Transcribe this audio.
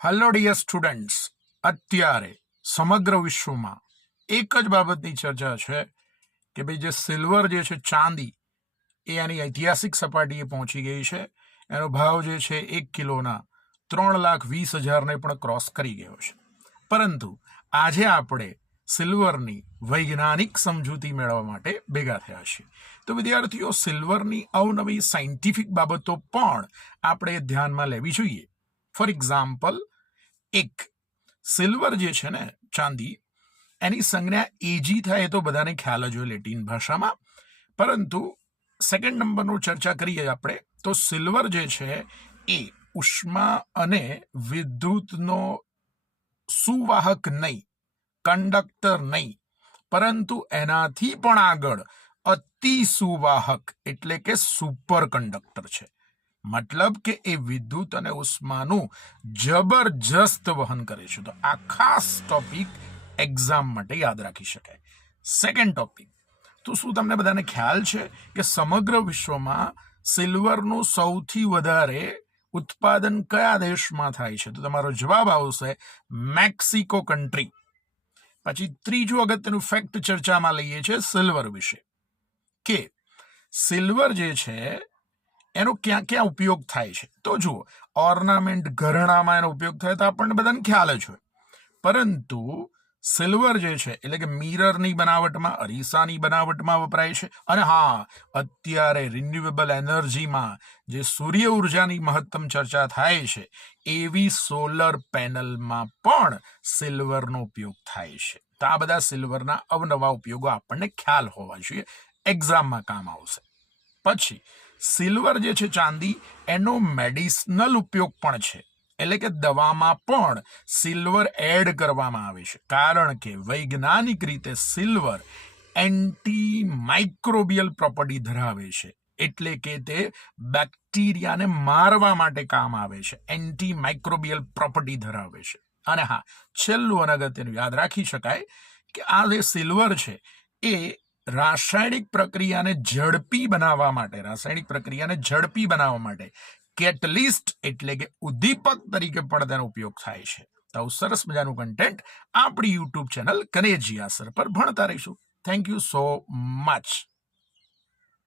Hello dear students, અત્યારે સમગ્ર વિશ્વમાં એક જ બાબતની ચર્ચા છે કે ભાઈ જે સિલ્વર જે છે, ચાંદી, એ એની ઐતિહાસિક સપાટીએ પહોંચી ગઈ છે. એનો ભાવ જે છે 1 કિલોના 3,20,000ને પણ ક્રોસ કરી ગયો છે. પરંતુ આજે આપણે સિલ્વરની વૈજ્ઞાનિક સમજૂતી મેળવવા માટે ભેગા થયા છીએ. તો વિદ્યાર્થીઓ, સિલ્વરની અવનવી સાયન્ટિફિક બાબતો પણ આપણે ધ્યાનમાં લેવી જોઈએ. ફોર એક્ઝામ્પલ, એક સિલ્વર જે છે ને, ચાંદી, એની સંજ્ઞા એજી થાય તો બધાને ખ્યાલ જ હોય લેટિન ભાષામાં. પરંતુ સેકન્ડ નંબરનું ચર્ચા કરીએ આપણે, તો સિલ્વર જે છે એ ઉષ્મા અને વિદ્યુતનો સુવાહક નહીં, કંડક્ટર નહીં, પરંતુ એનાથી પણ આગળ અતિ સુવાહક એટલે કે સુપર કંડક્ટર છે. મતલબ કે એ વિદ્યુત અને ઉષ્માનું જબરજસ્ત વહન કરે છે. તો આ ખાસ ટોપિક એક્ઝામ માટે યાદ રાખી શકાય. સેકન્ડ ટોપિક, તો શું તમને બધાને ખ્યાલ છે કે સમગ્ર વિશ્વમાં સિલ્વરનું સૌથી વધારે ઉત્પાદન કયા દેશમાં થાય છે? તો તમારો જવાબ આવશે મેક્સિકો કન્ટ્રી. પછી ત્રીજું અગત્યનું ફેક્ટ ચર્ચામાં લઈએ છીએ સિલ્વર વિશે, કે સિલ્વર જે છે એનો ક્યાં ક્યાં ઉપયોગ થાય છે. તો જુઓ, ઓર્નામેન્ટ, ઘરેણામાં એનો ઉપયોગ થાય તો આપણને બધાને ખ્યાલ જ હોય. પરંતુ સિલ્વર જે છે એટલે કે મિરરની બનાવટમાં, અરીસાની બનાવટમાં વપરાય છે. અને હા, અત્યારે રિન્યુએબલ એનર્જીમાં જે સૂર્ય ઉર્જાની મહત્તમ ચર્ચા થાય છે, એવી સોલર પેનલમાં પણ સિલ્વરનો ઉપયોગ થાય છે. તો આ બધા સિલ્વરના અવનવા ઉપયોગો આપણને ખ્યાલ હોવા જોઈએ, એક્ઝામમાં કામ આવશે. પછી સિલ્વર જે છે, ચાંદી, એનો મેડિસિનલ ઉપયોગ પણ છે. એટલે કે દવામાં પણ સિલ્વર એડ કરવામાં આવે છે. કારણ કે વૈજ્ઞાનિક રીતે સિલ્વર એન્ટી માઇક્રોબિયલ પ્રોપર્ટી ધરાવે છે. એટલે કે તે બેક્ટેરિયાને મારવા માટે કામ આવે છે. એન્ટી માઇક્રોબિયલ પ્રોપર્ટી ધરાવે છે. અને હા, છેલ્લું અને અગત્યનું યાદ રાખી શકાય કે આ જે સિલ્વર છે એ રાસાયણિક પ્રક્રિયાને ઝડપી બનાવવા માટે કેટલિસ્ટ એટલે કે ઉદ્દીપક તરીકે પણ તેનો ઉપયોગ થાય છે. તો સરસ મજાનું કન્ટેન્ટ આપણી યુટ્યુબ ચેનલ કનેજીયા સર પર ભણતા રહીશું. Thank you so much.